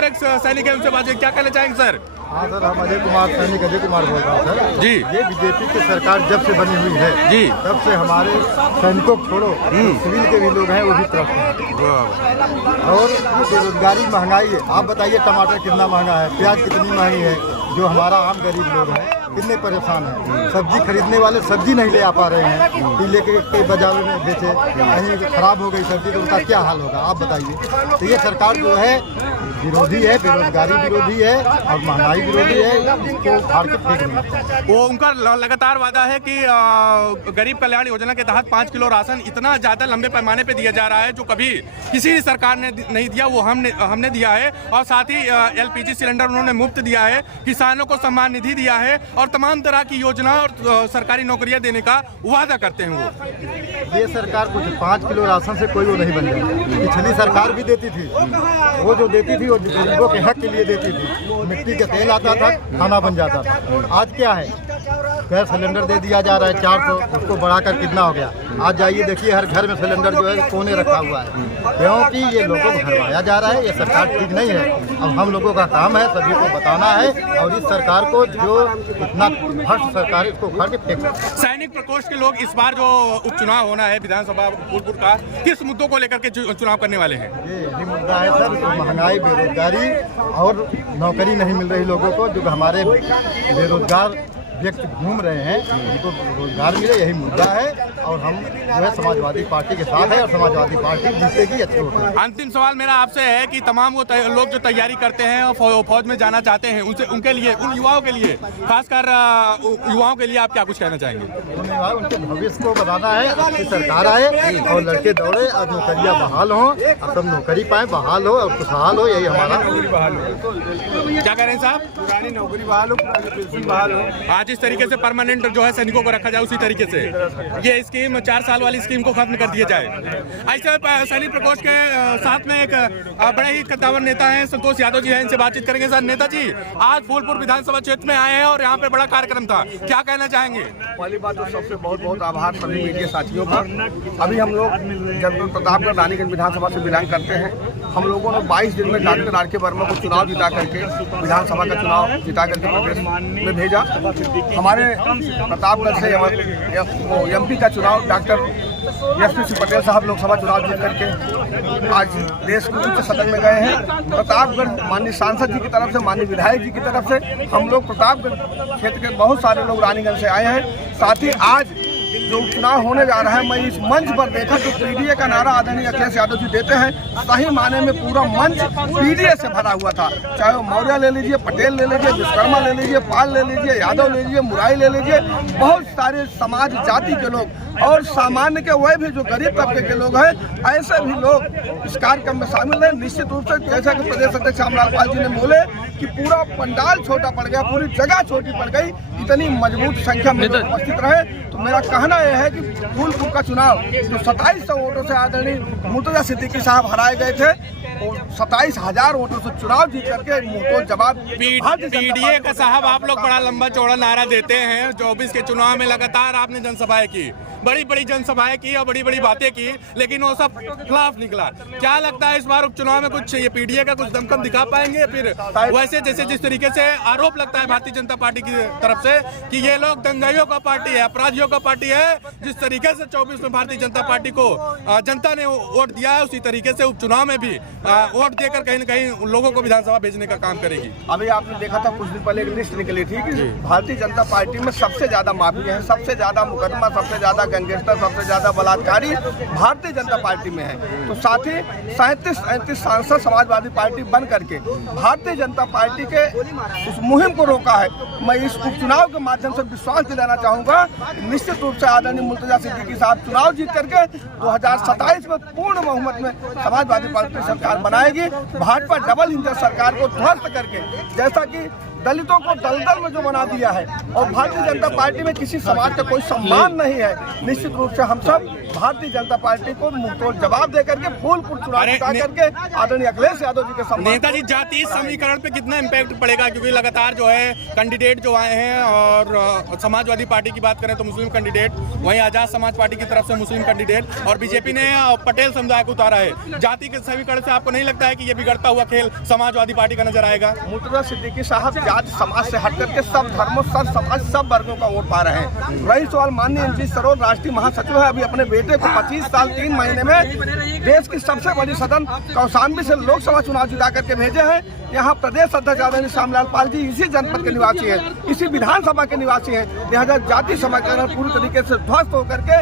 और एक सैनिक है, उनसे बात क्या कहना चाहेंगे सर? हाँ सर, हम अजय कुमार बोल रहा हूँ सर जी। ये बीजेपी की सरकार जब से बनी हुई है जी, तब से हमारे सैनिकों को छोड़ो सिविल के भी लोग हैं वो भी त्रस्त हैं। और बेरोजगारी, महंगाई है, आप बताइए टमाटर कितना महंगा है, प्याज कितनी महंगी है, जो हमारा आम गरीब लोग हैं कितने परेशान हैं। सब्जी खरीदने वाले सब्जी नहीं ले आ पा रहे हैं, पीले के बाजारों में बेचे, कहीं खराब हो गई सब्जी तो उनका क्या हाल होगा आप बताइए। तो ये सरकार जो है विरोधी है, बेरोजगारी विरोधी है और महंगाई विरोधी है, इसको उखाड़ के फेंक दें। वो उनका लगातार वादा है कि गरीब कल्याण योजना के तहत 5 किलो राशन इतना ज़्यादा लंबे पैमाने पे दिया जा रहा है जो कभी किसी सरकार ने नहीं दिया, वो हमने दिया है। और साथ ही LPG सिलेंडर उन्होंने मुफ्त दिया है, किसानों को सम्मान निधि दिया है और तमाम तरह की योजना और सरकारी नौकरियां देने का वादा करते हैं। वो ये सरकार कुछ 5 किलो राशन से कोई वो नहीं बन जाए। पिछली सरकार भी देती थी, वो जो देती थी वो गरीबों के हक के लिए देती थी। मिट्टी का तेल आता था, खाना बन जाता था। आज क्या है, गैस सिलेंडर दे दिया जा रहा है 400, उसको बढ़ाकर कितना हो गया। आज जाइए देखिए हर घर में सिलेंडर जो है कोने रखा हुआ है, क्योंकि ये लोगों को भरवाया जा रहा है। ये सरकार ठीक नहीं है। अब हम लोगों का काम है सभी को बताना है और इस सरकार को जो इतना भ्रष्ट सरकार इसको उखाड़ के फेंक। सैनिक प्रकोष्ठ के लोग इस बार जो उपचुनाव होना है विधानसभा फूलपुर का, किस मुद्दों को लेकर के चुनाव करने वाले हैं? ये मुद्दा है सर, तो महंगाई, बेरोजगारी और नौकरी नहीं मिल रही लोगों को। जो हमारे बेरोजगार व्यक्ति घूम रहे हैं उनको रोजगार मिले, यही मुद्दा है। और हम जो है समाजवादी पार्टी के साथ है और समाजवादी पार्टी जीतेगी अच्छे होगी। अंतिम सवाल मेरा आपसे है कि तमाम वो लोग जो तैयारी करते हैं और फौज में जाना चाहते हैं, उनके लिए, उन युवाओं के लिए, खासकर युवाओं के लिए आप क्या कुछ कहना चाहेंगे? उनके भविष्य को बताना है, अच्छी सरकार आए और लड़के दौड़े और नौकरियाँ बहाल हों, अब सब नौकरी पाए, बहाल हो और खुशहाल हो, यही हमारा। क्या कह रहे हैं साहब? पुरानी नौकरी बहाल हो, पुरानी पेंशन बहाल हो। आज इस तरीके से परमानेंट जो है सैनिकों को रखा जाए, उसी तरीके से ये स्कीम 4 साल वाली स्कीम को खत्म कर दिया जाए। ऐसे सैनिक प्रकोष्ठ के साथ में एक बड़े ही कद्दावर नेता हैं, संतोष यादव जी हैं, इनसे बातचीत करेंगे। सर, नेताजी आज फूलपुर विधानसभा क्षेत्र में आए हैं और यहाँ पे बड़ा कार्यक्रम था, क्या कहना चाहेंगे? पहली बात तो सबसे बहुत बहुत आभार सभी मीडिया साथियों का। अभी हम लोग जब प्रतापगढ़ रानीगंज विधानसभा से बिलोंग करते हैं, हम लोगों ने 22 दिन में डॉक्टर आर के वर्मा को चुनाव जिता करके, विधानसभा का चुनाव जिता करके प्रदेश में भेजा। हमारे प्रतापगढ़ से MP का चुनाव डॉक्टर SP पटेल साहब लोकसभा चुनाव जीत करके आज देश के उच्च सदन में गए हैं। प्रतापगढ़ माननीय सांसद जी की तरफ से, माननीय विधायक जी की तरफ से हम लोग प्रतापगढ़ क्षेत्र के बहुत सारे लोग रानीगंज से आए हैं। साथ ही आज जो चुनाव होने जा रहा है, मैं इस मंच पर देखा तो PDA का नारा आदरणीय अखिलेश यादव जी देते हैं, सही माने में पूरा मंच PDA से भरा हुआ था। चाहे वो मौर्य ले लीजिए, पटेल ले लीजिए, विश्वकर्मा ले लीजिए, पाल ले लीजिए, यादव ले लीजिए, मुराई ले लीजिए, बहुत सारे समाज जाति के लोग और सामान्य के वह भी जो गरीब तबके के लोग हैं, ऐसे भी लोग इस कार्यक्रम में शामिल हैं। निश्चित रूप से जैसा कि प्रदेश अध्यक्ष श्यामलाल पाल जी ने बोले कि पूरा पंडाल छोटा पड़ गया, पूरी जगह छोटी पड़ गई, इतनी मजबूत संख्या में लोग उपस्थित रहे। तो मेरा कहना यह है कि फूलपुर का चुनाव जो 2700 वोटों से आदरणीय मुर्तजा सिद्दीकी साहब हराए गए थे, 27,000 वोटों से चुनाव जीत करके मुंहतोड़ जवाब। PDA का साहब आप लोग बड़ा लंबा चौड़ा नारा देते हैं, 24 के चुनाव में लगातार आपने जनसभाएं की, बड़ी बड़ी जनसभाएं की और बड़ी बड़ी बातें की, लेकिन वो सब खिलाफ निकला। क्या लगता है इस बार उपचुनाव में कुछ ये PDA का कुछ दमखम दिखा पाएंगे? फिर वैसे जैसे जिस तरीके से आरोप लगता है भारतीय जनता पार्टी की तरफ से कि ये लोग दंगाइयों का पार्टी है, अपराधियों का पार्टी है, जिस तरीके से 24 में भारतीय जनता पार्टी को जनता ने वोट दिया है, उसी तरीके से उपचुनाव में भी वोट देकर कहीं न कहीं लोगों को विधानसभा भेजने का काम करेगी। अभी आपने देखा था कुछ दिन पहले एक लिस्ट निकली थी कि भारतीय जनता पार्टी में सबसे ज्यादा माफिया है, सबसे ज्यादा मुकदमा, सबसे ज्यादा गैंगस्टर, सबसे ज्यादा बलात्कारी भारतीय जनता पार्टी में है। तो साथ ही 37-38 सांसद समाजवादी पार्टी बन करके भारतीय जनता पार्टी के उस मुहिम को रोका है। मैं इस उपचुनाव के माध्यम से विश्वास दिलाना चाहूँगा, निश्चित रूप से आदरणीय मुर्तजा सिद्दीकी साहब चुनाव जीत करके 2027 में पूर्ण बहुमत में समाजवादी पार्टी सरकार बनाएगी। भाजपा डबल इंजन सरकार को ध्वस्त करके, जैसा कि दलितों को दलदल में जो बना दिया है और भारतीय जनता पार्टी में किसी समाज का कोई सम्मान नहीं है, निश्चित रूप से हम सब भारतीय जनता पार्टी को मुंहतोड़ जवाब दे करके फूलपुर चुनाव जिता करके आदरणीय अखिलेश यादव जी के सम्मान। नेताजी, जातीय समीकरण पे कितना इम्पैक्ट पड़ेगा, क्योंकि लगातार जो है कैंडिडेट जो आए हैं, और समाजवादी पार्टी की बात करें तो मुस्लिम कैंडिडेट, वहीं आजाद समाज पार्टी की तरफ से मुस्लिम कैंडिडेट, और बीजेपी ने पटेल समुदाय को उतारा है। जाति के समीकरण से आपको नहीं लगता है कि ये बिगड़ता हुआ खेल समाजवादी पार्टी का नजर आएगा? मुर्तजा सिद्दीकी साहब जाति समाज से हट करके सब धर्मों, सब समाज, सब वर्गों का वोट पा रहे हैं। रही सवाल माननीय एनजी सरोज राष्ट्रीय महासचिव है, अभी अपने बेटे को 25 साल 3 महीने में देश की सबसे बड़ी सदन कौशाम्बी से लोकसभा चुनाव जिता करके भेजे हैं। यहाँ प्रदेश अध्यक्ष आदरणीय श्यामलाल पाल जी इसी जनपद के निवासी हैं, इसी विधानसभा के निवासी हैं। लिहाजा जाति समीकरण पूरी तरीके से ध्वस्त होकर के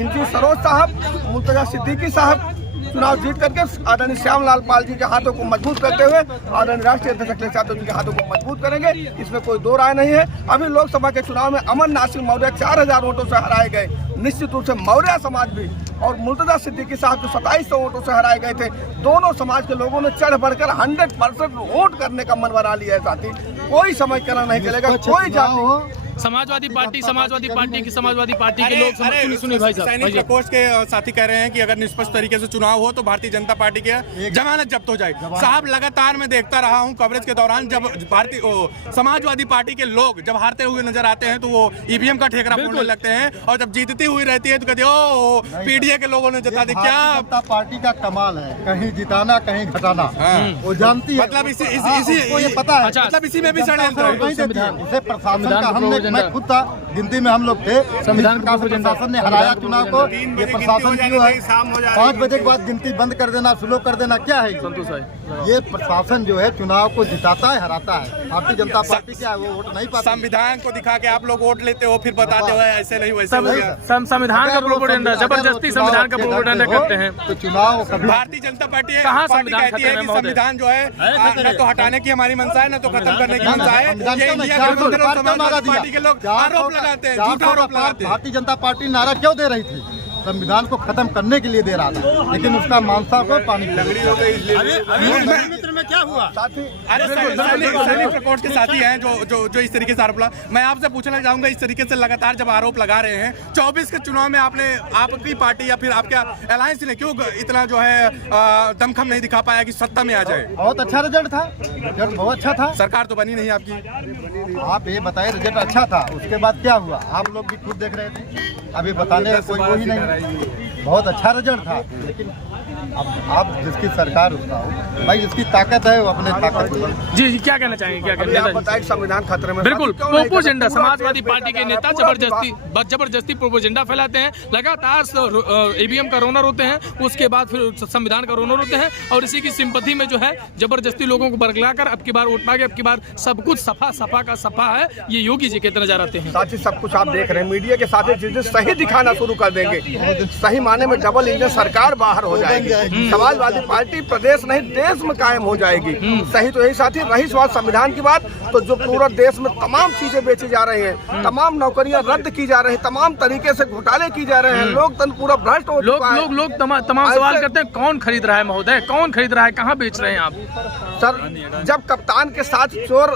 एनजी सरोज साहब, मुर्तजा सिद्दीकी साहब चुनाव जीत करके आदरणीय श्यामलाल पाल जी के हाथों को मजबूत करते हुए आदरणीय राष्ट्रीय अध्यक्ष अखिलेश यादव जी के हाथों को मजबूत करेंगे, इसमें कोई दो राय नहीं है। अभी लोकसभा के चुनाव में अमन नासिर मौर्य 4000 वोटों से हराए गए। निश्चित रूप से मौर्य समाज भी और मुर्तजा सिद्दीकी साहब जो 2700 वोटों से हराए गए थे, दोनों समाज के लोगों ने चढ़ बढ़कर 100% वोट करने का मन बना लिया है। साथी कोई समीकरण नहीं चलेगा, कोई जाति समाजवादी पार्टी की समाजवादी पार्टी के लोग सुनिए भाई साहब, सैनिक प्रकोष्ठ के साथी कह रहे हैं कि अगर निष्पक्ष तरीके से चुनाव हो तो भारतीय जनता पार्टी के जमानत जब्त हो जाए। साहब, लगातार मैं देखता रहा हूं कवरेज के दौरान, जब भारतीय समाजवादी पार्टी के लोग जब हारते हुए नजर आते हैं तो वो ईवीएम का ठेकरा फोड़ने लगते हैं, और जब जीतती हुई रहती है तो कहते ओ पीडीए के लोगों ने जिता दी। क्या जनता पार्टी का कमाल है, कहीं जिताना कहीं घटाना, वो जानती है। मतलब इसी ये पता है, मतलब इसी में भी षड्यंत्र है। इसे प्रशासन का, हमने, मैं खुद था गिनती में, हम लोग थे। संविधान का प्रशासन ने हराया चुनाव को, ये प्रशासन क्यों है? 5 बजे के बाद गिनती बंद कर देना, स्लो कर देना, क्या है ये? प्रशासन जो है चुनाव को जिताता है, हराता है। भारतीय जनता पार्टी क्या है, वो वोट नहीं पाती। संविधान को दिखा के आप लोग वोट लेते हो, फिर बताते हो ऐसे नहीं वैसे हो गया। संविधान का प्रोपेगेंडा, जबरदस्ती संविधान का प्रोपेगेंडा करते हैं तो चुनाव कभी भारतीय जनता पार्टी कहाँ कहती है कि संविधान जो है न तो हटाने की हमारी मंशा है, न तो खत्म करने की मंशा है। ये इंडिया के समाजवादी पार्टी के लोग आरोप लगाते हैं, झूठा आरोप लगाते हैं। भारतीय जनता पार्टी नारा क्यों दे रही थी? संविधान को खत्म करने के लिए दे रहा था, लेकिन उसका मानसा को पानी में क्या हुआ? अरे सैनिक प्रकोष्ठ के साथी हैं जो इस तरीके से आरोप लगा। मैं आपसे पूछना चाहूंगा, इस तरीके से लगातार जब आरोप लगा रहे हैं, 24 के चुनाव में आपकी पार्टी या फिर आपका अलायंस ने क्यों इतना जो है दमखम नहीं दिखा पाया कि सत्ता में आ जाए? बहुत अच्छा रिजल्ट था, रिजल्ट बहुत अच्छा था। सरकार तो बनी नहीं आपकी। आप ये बताइए, रिजल्ट अच्छा था, उसके बाद क्या हुआ? आप लोग भी खुद देख रहे थे, अभी बताने का कोई वही नहीं। बहुत अच्छा रिजल्ट था, लेकिन अब आप जिसकी सरकार उसका हो भाई, जिसकी ताकत है वो अपने ताकत। जी क्या कहना चाहेंगे? क्या कहना आप बताएं, संविधान खतरे में। बिल्कुल प्रोपोजेंडा, समाजवादी पार्टी के नेता जबरदस्ती प्रोपोजेंडा फैलाते हैं, लगातार ईवीएम का रोनर होते हैं, उसके बाद फिर संविधान का रोनर होते हैं, और इसी की सिंपथी में जो है जबरदस्ती लोगों को बरगलाकर अब की बार वोट मांगे, अब की बार सब कुछ सफा का सफा है। ये योगी जी के नजर आते हैं। साथ ही सब कुछ आप देख रहे हैं, मीडिया के साथ चीजें सही दिखाना शुरू कर देंगे, सही माने में डबल इंजन सरकार बाहर हो जाएगी। समाजवादी पार्टी प्रदेश नहीं देश में कायम हो जाएगी। सही तो यही साथी। रही सवाल संविधान की बात, तो जो पूरा देश में तमाम चीजें बेची जा रही हैं, तमाम नौकरियां रद्द की जा रही हैं, तमाम तरीके से घोटाले की जा रहे हैं, लोकतंत्र पूरा भ्रष्ट हो चुका है। लोग तमाम सवाल करते हैं, कौन खरीद रहा है महोदय, कौन खरीद रहा है, कहाँ बेच रहे हैं आप? सर, जब कप्तान के साथ चोर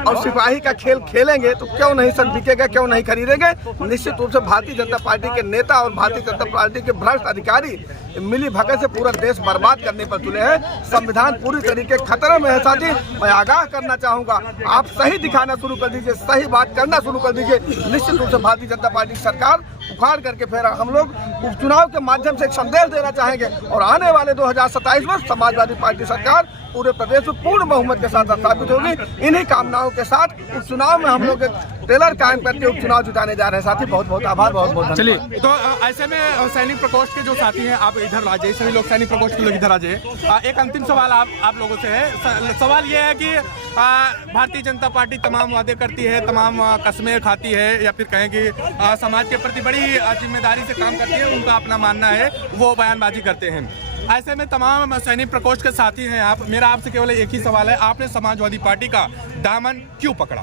और सिपाही का खेल खेलेंगे तो क्यों नहीं सर बिकेगा, क्यों नहीं खरीदेंगे? निश्चित रूप से भारतीय जनता पार्टी के नेता और भारतीय जनता पार्टी के भ्रष्ट अधिकारी मिली भगत से पूरा देश बर्बाद करने पर तुले हैं। संविधान पूरी तरीके खतरे में है। साथी, मैं आगाह करना चाहूंगा, आप सही दिखाना शुरू कर दीजिए, सही बात करना शुरू कर दीजिए। निश्चित रूप से भारतीय जनता पार्टी सरकार उखाड़ करके फिर हम लोग उपचुनाव के माध्यम से एक संदेश देना चाहेंगे, और आने वाले 2027 में समाजवादी पार्टी सरकार पूरे प्रदेश में पूर्ण बहुमत के साथ स्थापित होगी। इन्हीं कामनाओं के साथ उपचुनाव में हम लोग टेलर कायम करके उपचुनाव जिताने जा रहे हैं। साथी, बहुत बहुत आभार, बहुत बहुत चलिए। तो ऐसे में सैनिक प्रकोष्ठ के जो साथी हैं, आप इधर आ जाइए, सभी लोग सैनिक प्रकोष्ठ के लोग इधर आ जाइए। एक अंतिम सवाल आप लोगों से है। सवाल ये है कि भारतीय जनता पार्टी तमाम वादे करती है, तमाम कस्में खाती है, या फिर कहें कि समाज के प्रति बड़ी जिम्मेदारी से काम करती है, उनका अपना मानना है, वो बयानबाजी करते हैं। ऐसे में तमाम सैनिक प्रकोष्ठ के साथी हैं आप, मेरा आपसे केवल एक ही सवाल है, आपने समाजवादी पार्टी का दामन क्यों पकड़ा?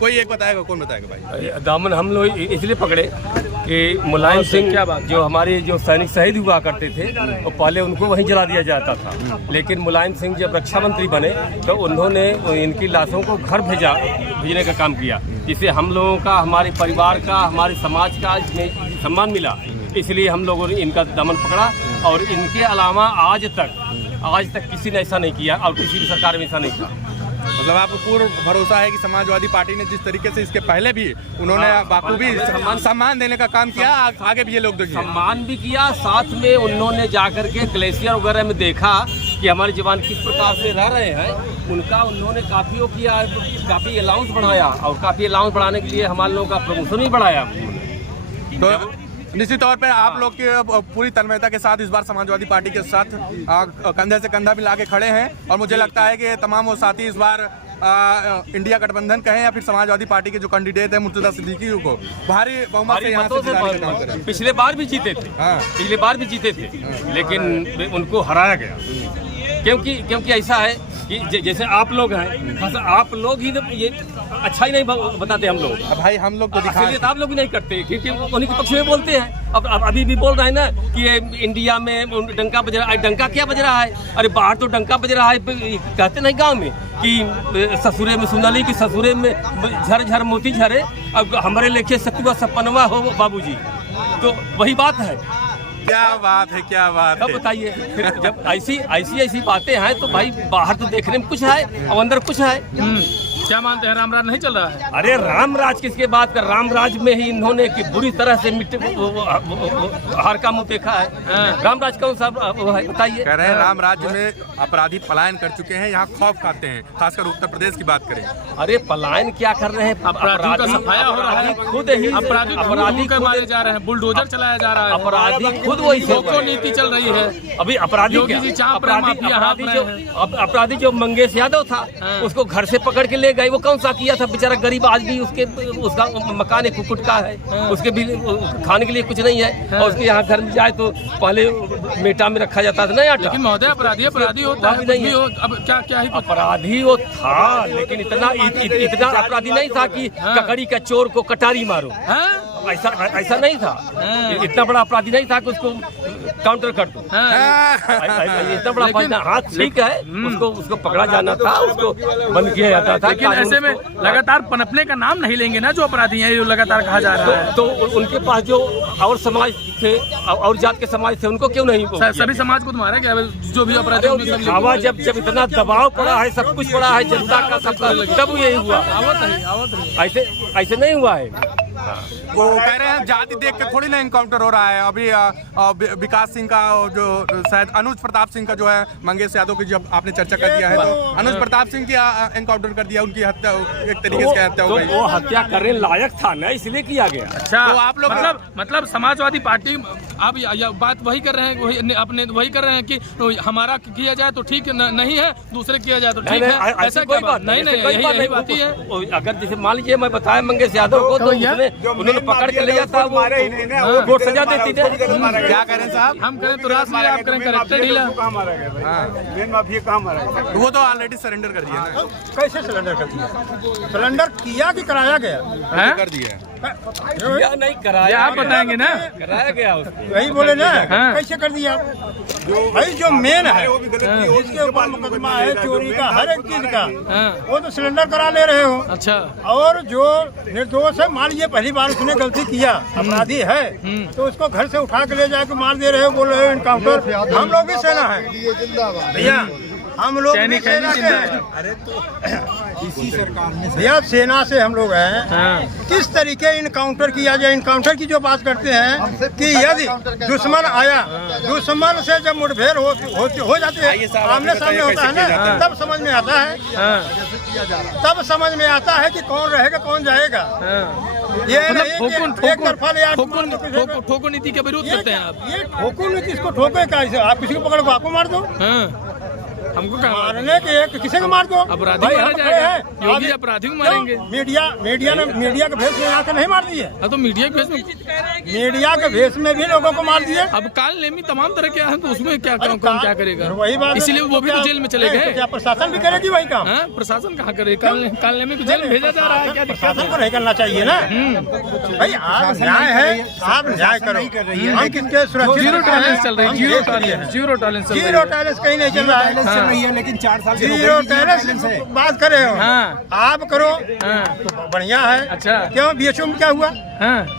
कोई एक बताएगा, कौन बताएगा भाई? दामन हम लोग इसलिए पकड़े कि मुलायम सिंह जो हमारे जो सैनिक शहीद हुआ करते थे, वो पहले उनको वहीं जला दिया जाता था, लेकिन मुलायम सिंह जब रक्षा मंत्री बने तो उन्होंने इनकी लाशों को घर भेजने का काम किया, जिससे हम लोगों का, हमारे परिवार का, हमारे समाज का इसमें सम्मान मिला। इसलिए हम लोगों ने इनका दमन पकड़ा। और इनके अलावा आज तक किसी ने ऐसा नहीं किया और किसी भी सरकार में ऐसा नहीं था। मतलब आपको पूर्ण भरोसा है कि समाजवादी पार्टी ने जिस तरीके से इसके पहले भी उन्होंने बाखूबी सम्मान देने का काम किया, आगे भी ये लोग देखिए सम्मान भी किया। साथ में उन्होंने जाकर के ग्लेशियर वगैरह में देखा कि हमारे जवान किस प्रकार से रह रहे हैं, उनका उन्होंने काफ़ी वो किया, काफ़ी अलाउंस बढ़ाया और काफ़ी अलाउंस बढ़ाने के लिए हमारे लोगों का प्रमोशन भी बढ़ाया। तो निश्चित तौर पे आप लोग की पूरी तन्मयता के साथ इस बार समाजवादी पार्टी के साथ कंधे से कंधा मिला के खड़े हैं और मुझे लगता है कि तमाम वो साथी इस बार इंडिया गठबंधन कहें या फिर समाजवादी पार्टी के जो कैंडिडेट है मुर्तजा सिद्दीकी को भारी बहुमत से यहाँ से जिताने का काम करें। पिछले बार भी जीते थे, पिछले बार भी जीते थे, लेकिन उनको हराया गया। क्योंकि ऐसा है कि जैसे आप लोग हैं, आप लोग ही ये अच्छा ही नहीं बताते हम लोग। भाई हम लोग तो दिखाएं, आप लोग भी नहीं करते क्योंकि उन्हीं के पक्ष में बोलते हैं। अब अभी भी बोल रहे हैं ना कि इंडिया में डंका बज रहा है। डंका क्या बज रहा है? अरे बाहर तो डंका बज रहा है, कहते नहीं गांव में कि ससुरे में सुनली कि ससुरे में झर झर मोती झरे, अब हमारे लेखे सतुआ सपनवा हो बाबूजी। तो वही बात है। क्या बात है, क्या बात है। अब बताइए, फिर जब ऐसी बातें हैं तो भाई बाहर तो देखने में कुछ है और अंदर कुछ है। क्या मानते हैं, रामराज नहीं चल रहा है? अरे रामराज किसके बात कर, रामराज में ही इन्होंने कि बुरी तरह से हार का मुंह देखा है। रामराज कौन सा वो है बताइए? कह रहे हैं राम राज्य में अपराधी पलायन कर चुके हैं, यहाँ खौफ खाते हैं, खासकर उत्तर प्रदेश की बात करें। अरे पलायन क्या कर रहे हैं? अपराधी का सफाया हो रहा है, खुद ही अपराधी का मारे जा रहे हैं, बुलडोजर चलाया जा रहा है, अपराधी खुद वही नीति चल रही है। अभी अपराधी अपराधी जो मंगेश यादव था उसको घर से पकड़ के ले गए। वो कौन सा किया था? बेचारा गरीब आदमी, उसका मकान एक कुकुट का है, उसके भी खाने के लिए कुछ नहीं है और उसके यहाँ घर में जाए तो पहले मेटा में रखा जाता था। नहीं लेकिन महोदय अपराधी होता है, नहीं है। अब क्या ही अपराधी वो था, लेकिन इतना अपराधी नहीं था कि ककड़ी का चोर को कटारी मारो। ऐसा नहीं था। इतना बड़ा अपराधी नहीं था कि उसको काउंटर कर दो। इतना बड़ा हाथ ठीक है, उसको पकड़ा जाना था, उसको बंद किया जाता था। लेकिन ऐसे में लगातार पनपने का नाम नहीं लेंगे ना जो अपराधी हैं, जो लगातार कहा जा रहा है। तो उनके पास जो और समाज थे और जात के समाज थे, उनको क्यों नहीं? सभी समाज को तो मारा गया जो भी अपराधी। हवा जब इतना दबाव पड़ा है, सब कुछ पड़ा है जनता का, सबका, तब यही हुआ। ऐसे नहीं हुआ है। वो कह रहे हैं जाति देख के थोड़ी ना इनकाउंटर हो रहा है। अभी विकास सिंह का जो शायद अनुज प्रताप सिंह का जो है मंगेश यादव की जब आपने चर्चा कर दिया है तो अनुज प्रताप सिंह की इनकाउंटर कर दिया, उनकी हत्या एक तरीके से हत्या हो गई। वो हत्या करने लायक था ना, इसलिए किया गया। अच्छा, तो आप लोग मतलब समाजवादी पार्टी आप बात वही कर रहे हैं, अपने वही कर रहे हैं कि हमारा किया जाए तो ठीक नहीं है, दूसरे किया जाए तो ठीक है। ऐसा कोई बात नहीं, यही बात ही है। अगर जैसे मान लीजिए मैं बताया मंगेश यादव को, तो उन्होंने पकड़ के ले जाता, वो सजा देती थे। क्या करें साहब? हम करें तो रास आप करें करेक्टर ढीला। वो तो ऑलरेडी सरेंडर कर दिया ना। कैसे सिलेंडर कर दिया? सिलेंडर किया कि कराया गया? कर दिया नहीं कराया, आप बताएंगे ना? कराया गया वही बोले ना। कैसे कर दिया? भाई जो मेन है, जिसके ऊपर मुकदमा है चोरी का, हर एक चीज का, वो तो सिलेंडर करा ले रहे हो। अच्छा, और जो निर्दोष है, मान लीजिए पहली बार उसने गलती किया, अपराधी है, तो उसको घर से उठा के ले जाके मार दे रहे हो, बोल रहे हो इनकाउंटर। हम लोग भी सेना है भैया, हम लोग सेना के हैं। इसी सरकार में भैया सेना से हम लोग हैं। किस तरीके इनकाउंटर किया जाए? इनकाउंटर की जो बात करते हैं कि यदि दुश्मन आया, दुश्मन से जब मुठभेड़ हो जाती है, आमने सामने होता है ना, तब समझ में आता है, तब समझ में आता है कि कौन रहेगा कौन जाएगा। ये एक तरफा ठोको नीति के विरोध करते हैं आप। ये ठोको नीति, इसको ठोके कैसे? आप किसी को पकड़ को आपको मार दो, हमको मारने के किसी को मार दो, अपराधी मारा जाएगा। योगी अपराधी को मारेंगे। मीडिया के भेष में आकर नहीं मार दिए। तो मीडिया के भेष में, मीडिया के भेष में भी लोगों को मार दिए। अब काल नेमी तमाम तरह के हैं, तो उसमें क्या कौन क्या करेगा? वही बात, इसलिए वो भी तो जेल में चले गए। क्या प्रशासन भी करेगी वही काम? प्रशासन कहाँ करेगा? काल नेमी को जेल में भेजा जा रहा है। क्या प्रशासन को नहीं करना चाहिए ना भाई? आप न्याय है, आप न्याय करो। हम किसके सुरक्षित? जीरो टॉलरेंस चल रही है, जीरो टॉलरेंस कहीं नहीं चल रहा है। लेकिन 4 साल से जीरो टॉलरेंस बात कर रहे हो। आप करो तो बढ़िया है। अच्छा, क्यों? बीएचयू में क्या हुआ?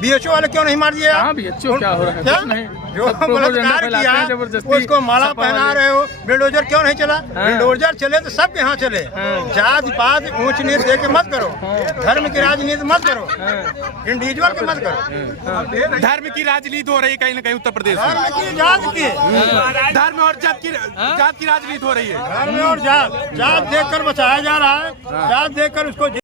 BHO वाले क्यों नहीं मार दिए आप? हाँ BHO क्या हो रहा है? क्या? कुछ नहीं। जो सब प्रोपोगेंडा बलात्कार फैलाते हैं, किया जबरदस्ती उसको माला छापा पहना मारी। रहे हो। बिल्डोजर क्यों नहीं चला? बिल्डोजर चले तो सब यहाँ चले। जात पात ऊंच नीच दे के मत करो, धर्म की राजनीति मत करो, इंडिविजुअल के मत करो। धर्म की राजनीति हो रही है कहीं ना कहीं उत्तर प्रदेश में। धर्म की जात की, धर्म और जात की राजनीति हो रही है। धर्म और जात देख कर बचाया जा रहा है, जात देख कर उसको